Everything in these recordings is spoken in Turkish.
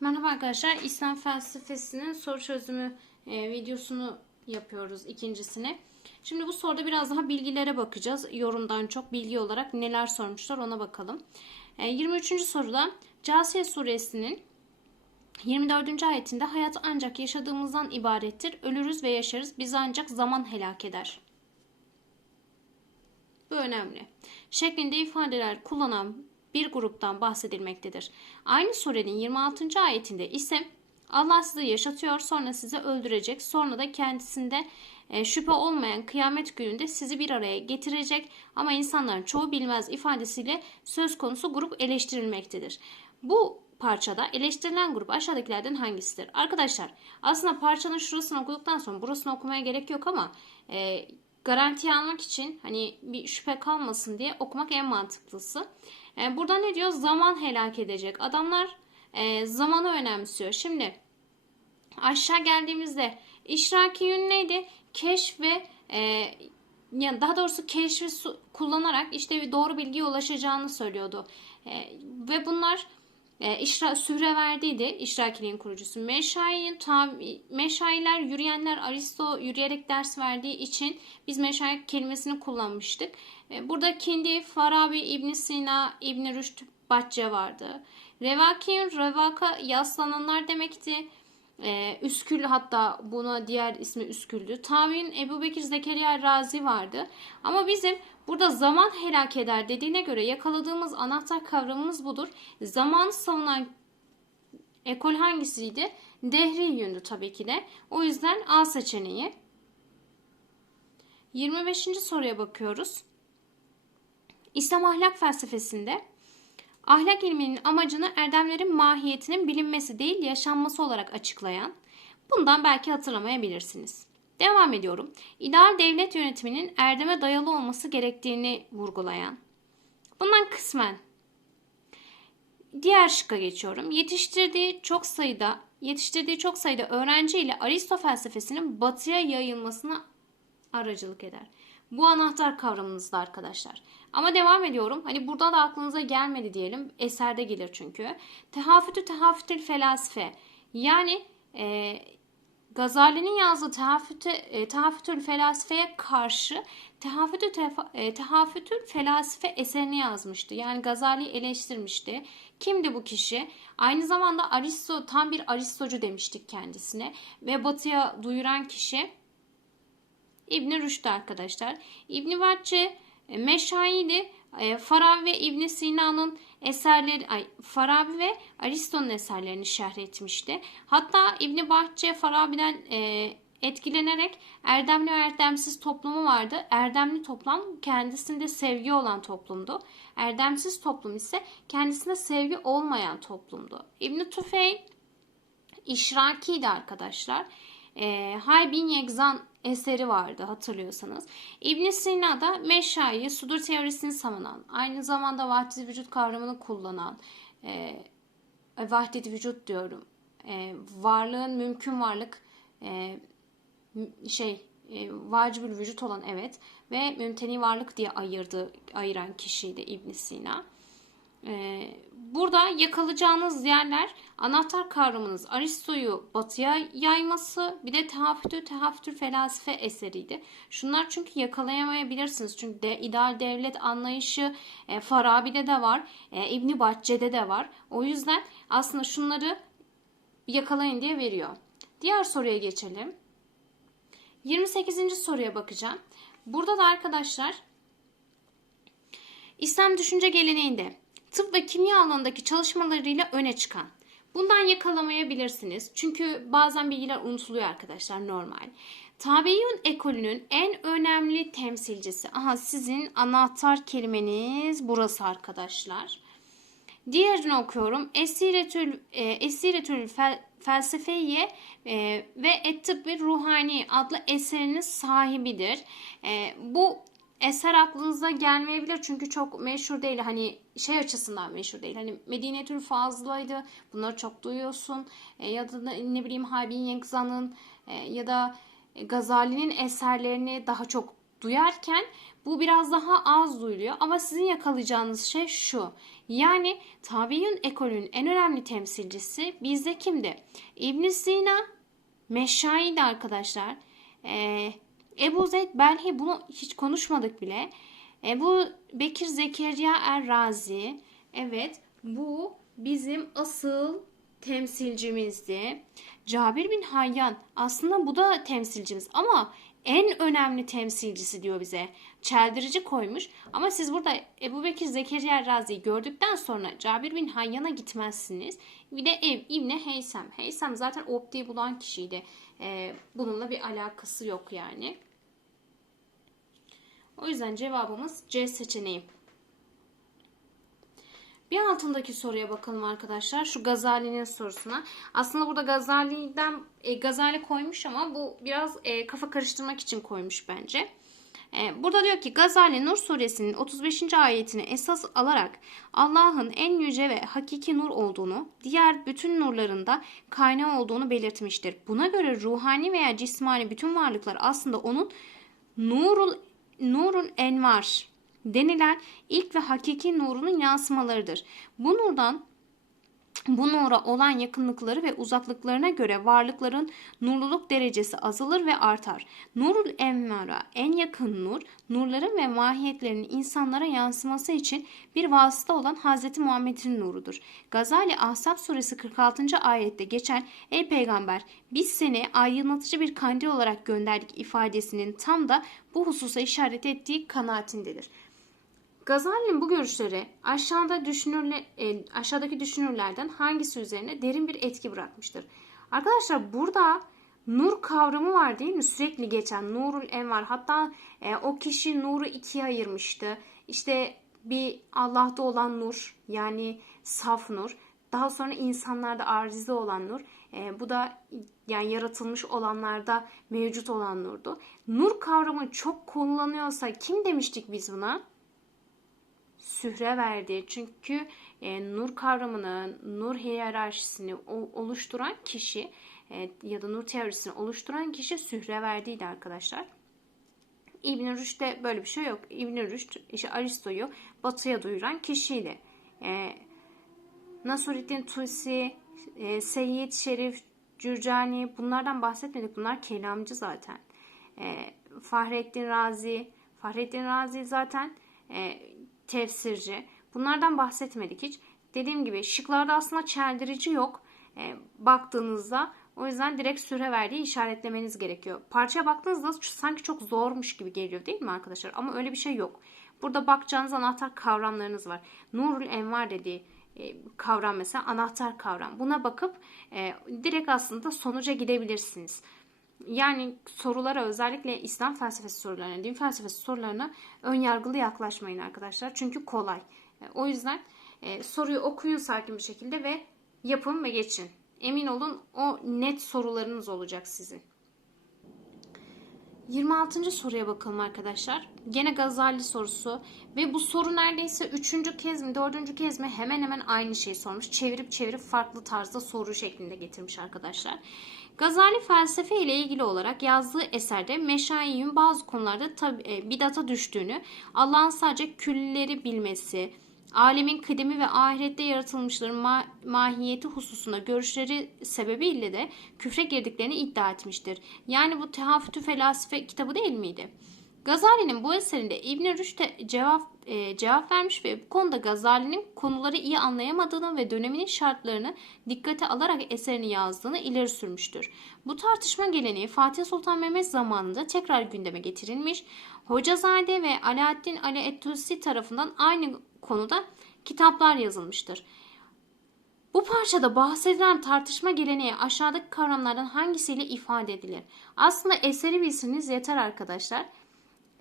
Merhaba arkadaşlar. İslam felsefesinin soru çözümü e, videosunu yapıyoruz ikincisini. Şimdi bu soruda biraz daha bilgilere bakacağız. Yorumdan çok bilgi olarak neler sormuşlar ona bakalım. E, 23. soruda Câsiye suresinin 24. ayetinde hayat ancak yaşadığımızdan ibarettir. Ölürüz ve yaşarız. Bizi ancak zaman helak eder. Bu önemli. Şeklinde ifadeler kullanan bir gruptan bahsedilmektedir. Aynı surenin 26. ayetinde ise Allah sizi yaşatıyor sonra sizi öldürecek sonra da kendisinde e, şüphe olmayan kıyamet gününde sizi bir araya getirecek ama insanların çoğu bilmez ifadesiyle söz konusu grup eleştirilmektedir. Bu parçada eleştirilen grup aşağıdakilerden hangisidir? Arkadaşlar aslında parçanın şurasını okuduktan sonra burasını okumaya gerek yok ama e, garantiye almak için hani bir şüphe kalmasın diye okumak en mantıklısı. E, burada ne diyor? Zaman helak edecek. Adamlar e, zamanı önemsiyor. Şimdi aşağı geldiğimizde işraki yön neydi? Keşf ve e, yani daha doğrusu keşfi kullanarak işte doğru bilgiye ulaşacağını söylüyordu. E, ve bunlar e, işra, sühre verdiydi işrakiliğin kurucusu. Meşayin, tam, meşayiler, yürüyenler, Aristo yürüyerek ders verdiği için biz meşayih kelimesini kullanmıştık. E, burada Kindi, Farabi, İbn Sina, İbn Rüşd, Batce vardı. Revakin, revaka yaslananlar demekti. Ee, Üskül hatta buna diğer ismi Üsküldü. Tavin Ebu Bekir Zekeriya Razi vardı. Ama bizim burada zaman helak eder dediğine göre yakaladığımız anahtar kavramımız budur. Zaman savunan ekol hangisiydi? Dehri yöndü tabii ki de. O yüzden A seçeneği. 25. soruya bakıyoruz. İslam ahlak felsefesinde Ahlak ilminin amacını erdemlerin mahiyetinin bilinmesi değil yaşanması olarak açıklayan. Bundan belki hatırlamayabilirsiniz. Devam ediyorum. İdeal devlet yönetiminin erdeme dayalı olması gerektiğini vurgulayan. Bundan kısmen diğer şıkka geçiyorum. Yetiştirdiği çok sayıda yetiştirdiği çok sayıda öğrenci ile Aristo felsefesinin batıya yayılmasına aracılık eder. Bu anahtar kavramınızda arkadaşlar. Ama devam ediyorum. Hani burada da aklınıza gelmedi diyelim. Eserde gelir çünkü. Tehafütü tehafütül felasife. Yani e, Gazali'nin yazdığı tehafütü, e, tehafütül felasifeye karşı tehafütü, tefa, e, tehafütül felasife eserini yazmıştı. Yani Gazali eleştirmişti. Kimdi bu kişi? Aynı zamanda Aristo tam bir Aristocu demiştik kendisine. Ve batıya duyuran kişi İbni Rüşd arkadaşlar. İbni Batçe e, Meşaili e, Farabi ve İbn Sina'nın eserleri ay, Farabi ve Aristo'nun eserlerini şerh etmişti. Hatta İbn Bahçe Farabi'den e, etkilenerek erdemli ve erdemsiz toplumu vardı. Erdemli toplum kendisinde sevgi olan toplumdu. Erdemsiz toplum ise kendisinde sevgi olmayan toplumdu. İbn Tufeyl işrakiydi arkadaşlar. E, Hay bin Yegzan eseri vardı hatırlıyorsanız. İbn Sina da Meşa'yı sudur teorisini savunan, aynı zamanda vahdet vücut kavramını kullanan, e, vahdet vücut diyorum, e, varlığın mümkün varlık e, şey e, vacibül vücut olan evet ve mümteni varlık diye ayırdı, ayıran kişiydi İbn Sina. E, Burada yakalayacağınız yerler anahtar kavramınız Aristo'yu batıya yayması bir de tehafütü tehafütür felasife eseriydi. Şunlar çünkü yakalayamayabilirsiniz. Çünkü de, ideal devlet anlayışı e, Farabi'de de var. E, İbni Bahçe'de de var. O yüzden aslında şunları yakalayın diye veriyor. Diğer soruya geçelim. 28. soruya bakacağım. Burada da arkadaşlar İslam düşünce geleneğinde tıp ve kimya alanındaki çalışmalarıyla öne çıkan. Bundan yakalamayabilirsiniz. Çünkü bazen bilgiler unutuluyor arkadaşlar normal. Tabiyyun ekolünün en önemli temsilcisi. Aha sizin anahtar kelimeniz burası arkadaşlar. Diğerini okuyorum. Esiretül, e, Esiretül fel, Felsefeye e, ve Ettıbbi Ruhani adlı eserinin sahibidir. E, bu eser aklınıza gelmeyebilir çünkü çok meşhur değil. Hani şey açısından meşhur değil. Hani Medine Fazla'ydı. Bunları çok duyuyorsun. E, ya da ne bileyim Habin Yekzan'ın e, ya da Gazali'nin eserlerini daha çok duyarken bu biraz daha az duyuluyor ama sizin yakalayacağınız şey şu. Yani Tabi'ün ekolünün en önemli temsilcisi bizde kimdi? İbn Sina, Meşşai'ydi arkadaşlar. Ee, Ebu Zeyd Belhi bunu hiç konuşmadık bile. Ebu Bekir Zekeriya Er-Razi. Evet bu bizim asıl temsilcimizdi. Cabir bin Hayyan aslında bu da temsilcimiz ama en önemli temsilcisi diyor bize. Çeldirici koymuş ama siz burada Ebu Bekir Zekeriya Razi'yi gördükten sonra Cabir bin Hayyan'a gitmezsiniz. Bir de Ev İbni Heysem. Heysem zaten optiği bulan kişiydi. Ee, bununla bir alakası yok yani. O yüzden cevabımız C seçeneği. Bir altındaki soruya bakalım arkadaşlar. Şu Gazali'nin sorusuna. Aslında burada Gazali'den e, Gazali koymuş ama bu biraz e, kafa karıştırmak için koymuş bence. E, burada diyor ki Gazali Nur suresinin 35. ayetini esas alarak Allah'ın en yüce ve hakiki nur olduğunu, diğer bütün nurlarında kaynağı olduğunu belirtmiştir. Buna göre ruhani veya cismani bütün varlıklar aslında onun nurul nurul envar denilen ilk ve hakiki nurunun yansımalarıdır. Bu nurdan bu nura olan yakınlıkları ve uzaklıklarına göre varlıkların nurluluk derecesi azalır ve artar. Nurul envara en yakın nur, nurların ve mahiyetlerinin insanlara yansıması için bir vasıta olan Hz. Muhammed'in nurudur. Gazali Ahzab suresi 46. ayette geçen Ey peygamber biz seni aydınlatıcı bir kandil olarak gönderdik ifadesinin tam da bu hususa işaret ettiği kanaatindedir. Gazali'nin bu görüşleri aşağıda düşünürle, e, aşağıdaki düşünürlerden hangisi üzerine derin bir etki bırakmıştır? Arkadaşlar burada nur kavramı var değil mi? Sürekli geçen nurul envar. Hatta e, o kişi nuru ikiye ayırmıştı. İşte bir Allah'ta olan nur yani saf nur. Daha sonra insanlarda arize olan nur. E, bu da yani yaratılmış olanlarda mevcut olan nurdu. Nur kavramı çok kullanıyorsa kim demiştik biz buna? Sühre verdi. Çünkü e, nur kavramını, nur hiyerarşisini oluşturan kişi e, ya da nur teorisini oluşturan kişi sühre verdiydi arkadaşlar. İbn Rüşd'de böyle bir şey yok. İbn Rüşd işte Aristo'yu batıya duyuran kişiydi. E, Nasruddin Tusi, e, Seyyid Şerif, Cürcani bunlardan bahsetmedik. Bunlar kelamcı zaten. E, Fahrettin Razi, Fahrettin Razi zaten e, tefsirci. Bunlardan bahsetmedik hiç. Dediğim gibi şıklarda aslında çeldirici yok. E, baktığınızda o yüzden direkt süre verdiği işaretlemeniz gerekiyor. Parçaya baktığınızda sanki çok zormuş gibi geliyor değil mi arkadaşlar? Ama öyle bir şey yok. Burada bakacağınız anahtar kavramlarınız var. Nurul Envar dediği e, kavram mesela anahtar kavram. Buna bakıp e, direkt aslında sonuca gidebilirsiniz. Yani sorulara özellikle İslam felsefesi sorularına, din felsefesi sorularına ön yargılı yaklaşmayın arkadaşlar. Çünkü kolay. E, o yüzden e, soruyu okuyun sakin bir şekilde ve yapın ve geçin. Emin olun o net sorularınız olacak sizin. 26. soruya bakalım arkadaşlar. Gene Gazali sorusu ve bu soru neredeyse 3. kez mi 4. kez mi hemen hemen aynı şeyi sormuş. Çevirip çevirip farklı tarzda soru şeklinde getirmiş arkadaşlar. Gazali felsefe ile ilgili olarak yazdığı eserde meşayiün bazı konularda tabi, e, bidata düştüğünü, Allah'ın sadece külleri bilmesi, alemin kıdemi ve ahirette yaratılmışların ma- mahiyeti hususunda görüşleri sebebiyle de küfre girdiklerini iddia etmiştir. Yani bu Tehafütü Felasife kitabı değil miydi? Gazali'nin bu eserinde İbn Rüşd'e cevap e, cevap vermiş ve bu konuda Gazali'nin konuları iyi anlayamadığını ve döneminin şartlarını dikkate alarak eserini yazdığını ileri sürmüştür. Bu tartışma geleneği Fatih Sultan Mehmet zamanında tekrar gündeme getirilmiş. Hocazade ve Alaaddin Ali Ettusi tarafından aynı konuda kitaplar yazılmıştır. Bu parçada bahsedilen tartışma geleneği aşağıdaki kavramlardan hangisiyle ifade edilir? Aslında eseri bilsiniz yeter arkadaşlar.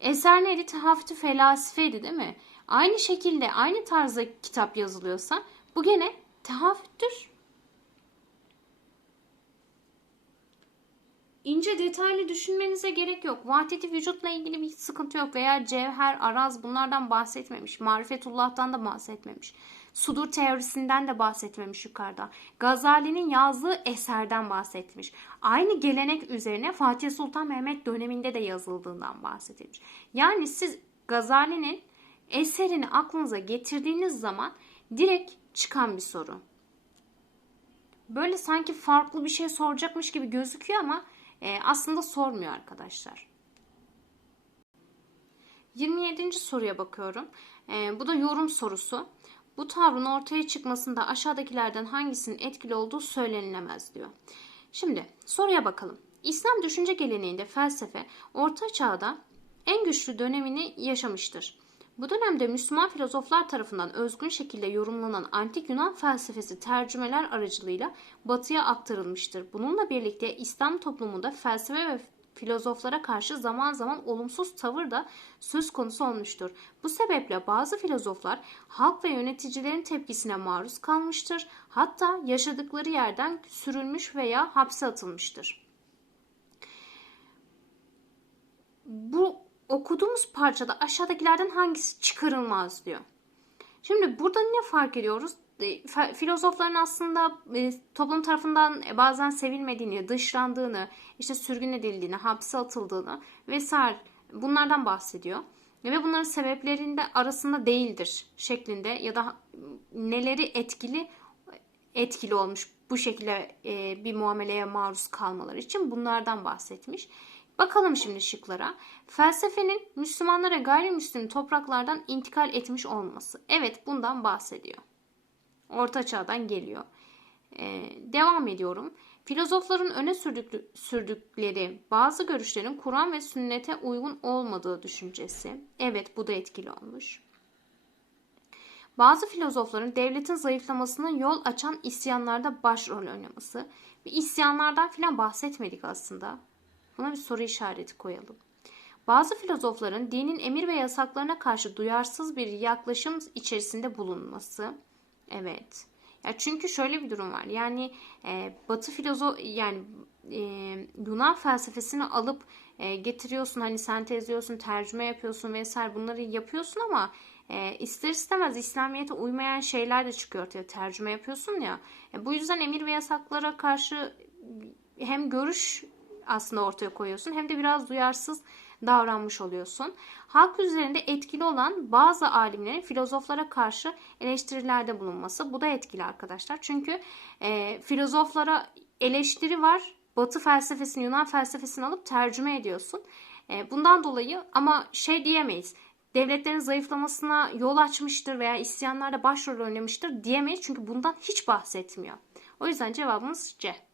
Eser neydi? Tehafütü felasifeydi değil mi? Aynı şekilde aynı tarzda kitap yazılıyorsa bu gene tehafüttür. İnce detaylı düşünmenize gerek yok. Vahdeti vücutla ilgili bir sıkıntı yok veya cevher, araz bunlardan bahsetmemiş. Marifetullah'tan da bahsetmemiş. Sudur teorisinden de bahsetmemiş yukarıda. Gazali'nin yazdığı eserden bahsetmiş. Aynı gelenek üzerine Fatih Sultan Mehmet döneminde de yazıldığından bahsedilmiş. Yani siz Gazali'nin eserini aklınıza getirdiğiniz zaman direkt çıkan bir soru. Böyle sanki farklı bir şey soracakmış gibi gözüküyor ama e, aslında sormuyor arkadaşlar. 27. soruya bakıyorum. E, bu da yorum sorusu. Bu tavrın ortaya çıkmasında aşağıdakilerden hangisinin etkili olduğu söylenilemez diyor. Şimdi soruya bakalım. İslam düşünce geleneğinde felsefe orta çağda en güçlü dönemini yaşamıştır. Bu dönemde Müslüman filozoflar tarafından özgün şekilde yorumlanan antik Yunan felsefesi tercümeler aracılığıyla batıya aktarılmıştır. Bununla birlikte İslam toplumunda felsefe ve filozoflara karşı zaman zaman olumsuz tavır da söz konusu olmuştur. Bu sebeple bazı filozoflar halk ve yöneticilerin tepkisine maruz kalmıştır. Hatta yaşadıkları yerden sürülmüş veya hapse atılmıştır. Bu okuduğumuz parçada aşağıdakilerden hangisi çıkarılmaz diyor. Şimdi burada ne fark ediyoruz? E, filozofların aslında e, toplum tarafından bazen sevilmediğini, dışlandığını, işte sürgün edildiğini, hapse atıldığını vesaire bunlardan bahsediyor. Ve bunların sebeplerinde arasında değildir şeklinde ya da neleri etkili etkili olmuş bu şekilde e, bir muameleye maruz kalmaları için bunlardan bahsetmiş. Bakalım şimdi şıklara. Felsefenin Müslümanlara gayrimüslim topraklardan intikal etmiş olması. Evet bundan bahsediyor. Orta çağdan geliyor. Ee, devam ediyorum. Filozofların öne sürdükleri bazı görüşlerin Kur'an ve sünnete uygun olmadığı düşüncesi. Evet bu da etkili olmuş. Bazı filozofların devletin zayıflamasına yol açan isyanlarda başrol oynaması. Bir isyanlardan filan bahsetmedik aslında. Buna bir soru işareti koyalım. Bazı filozofların dinin emir ve yasaklarına karşı duyarsız bir yaklaşım içerisinde bulunması. Evet. Ya çünkü şöyle bir durum var. Yani e, Batı filozof yani e, Yunan felsefesini alıp e, getiriyorsun hani sentezliyorsun, tercüme yapıyorsun vesaire bunları yapıyorsun ama e, ister istemez İslamiyet'e uymayan şeyler de çıkıyor ortaya. Tercüme yapıyorsun ya. E, bu yüzden emir ve yasaklara karşı hem görüş aslında ortaya koyuyorsun hem de biraz duyarsız davranmış oluyorsun. Halk üzerinde etkili olan bazı alimlerin filozoflara karşı eleştirilerde bulunması bu da etkili arkadaşlar. Çünkü e, filozoflara eleştiri var. Batı felsefesini, Yunan felsefesini alıp tercüme ediyorsun. E, bundan dolayı ama şey diyemeyiz. Devletlerin zayıflamasına yol açmıştır veya isyanlarda başrol oynamıştır diyemeyiz. Çünkü bundan hiç bahsetmiyor. O yüzden cevabımız C.